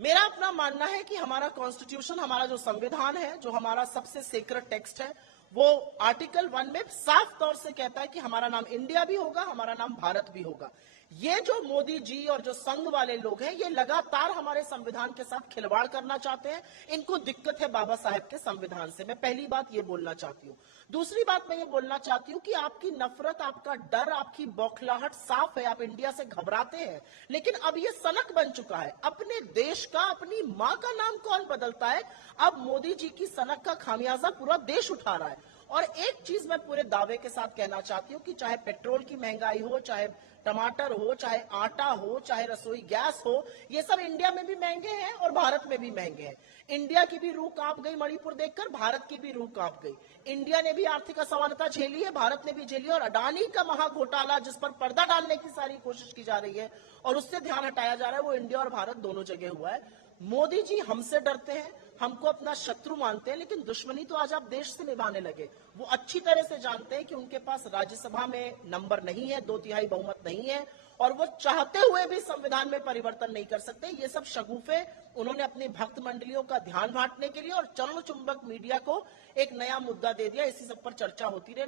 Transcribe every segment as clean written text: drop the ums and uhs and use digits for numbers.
मेरा अपना मानना है कि हमारा कॉन्स्टिट्यूशन, हमारा जो संविधान है, जो हमारा सबसे सेक्रेट टेक्स्ट है, वो आर्टिकल 1 में साफ तौर से कहता है कि हमारा नाम इंडिया भी होगा, हमारा नाम भारत भी होगा। ये जो मोदी जी और जो संघ वाले लोग हैं, ये लगातार हमारे संविधान के साथ खिलवाड़ करना चाहते हैं। इनको दिक्कत है बाबा साहेब के संविधान से। मैं पहली बात ये बोलना चाहती हूँ। दूसरी बात मैं ये बोलना चाहती हूँ कि आपकी नफरत, आपका डर, आपकी बौखलाहट साफ है। आप इंडिया से घबराते हैं, लेकिन अब ये सनक बन चुका है। अपने देश का, अपनी माँ का नाम कौन बदलता है? अब मोदी जी की सनक का खामियाजा पूरा देश उठा रहा है। और एक चीज मैं पूरे दावे के साथ कहना चाहती हूँ कि चाहे पेट्रोल की महंगाई हो, चाहे टमाटर हो, चाहे आटा हो, चाहे रसोई गैस हो, ये सब इंडिया में भी महंगे हैं और भारत में भी महंगे हैं। इंडिया की भी रूह कांप गई मणिपुर देखकर, भारत की भी रूह कांप गई। इंडिया ने भी आर्थिक असमानता झेली है, भारत ने भी झेली है। और अडानी का महाघोटाला, जिस पर पर्दा डालने की सारी कोशिश की जा रही है और उससे ध्यान हटाया जा रहा है, वो इंडिया और भारत दोनों जगह हुआ है। मोदी जी हमसे डरते हैं, हमको अपना शत्रु मानते हैं, लेकिन दुश्मनी तो आज आप देश से निभाने लगे। वो अच्छी तरह से जानते हैं कि उनके पास राज्यसभा में नंबर नहीं है, 2/3 बहुमत नहीं है, और वो चाहते हुए भी संविधान में परिवर्तन नहीं कर सकते। ये सब शगुफे उन्होंने अपनी भक्त मंडलियों का ध्यान बांटने के लिए और चरण चुंबक मीडिया को एक नया मुद्दा दे दिया। इसी सब पर चर्चा होती रहे,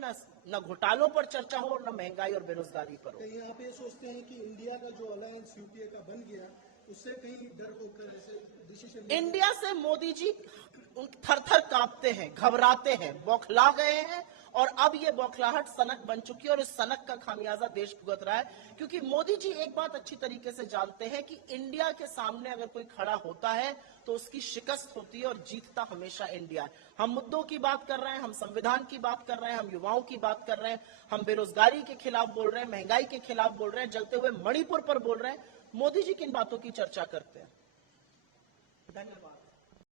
न घोटालों पर चर्चा हो और न महंगाई और बेरोजगारी पर हो। कहीं आप ये सोचते हैं कि इंडिया का जो अलायंस यूपीए का बन गया, उससे कहीं डर होकर ऐसे डिसीजन? इंडिया से मोदी जी थर थर कांपते हैं, घबराते हैं, बौखला गए हैं। और अब ये बौखलाहट सनक बन चुकी है और इस सनक का खामियाजा देश भुगत रहा है। क्योंकि मोदी जी एक बात अच्छी तरीके से जानते हैं कि इंडिया के सामने अगर कोई खड़ा होता है तो उसकी शिकस्त होती है और जीतता हमेशा इंडिया है। हम मुद्दों की बात कर रहे हैं, हम संविधान की बात कर रहे हैं, हम युवाओं की बात कर रहे हैं, हम बेरोजगारी के खिलाफ बोल रहे हैं, महंगाई के खिलाफ बोल रहे हैं, जलते हुए मणिपुर पर बोल रहे हैं। मोदी जी किन बातों की चर्चा करते हैं? धन्यवाद।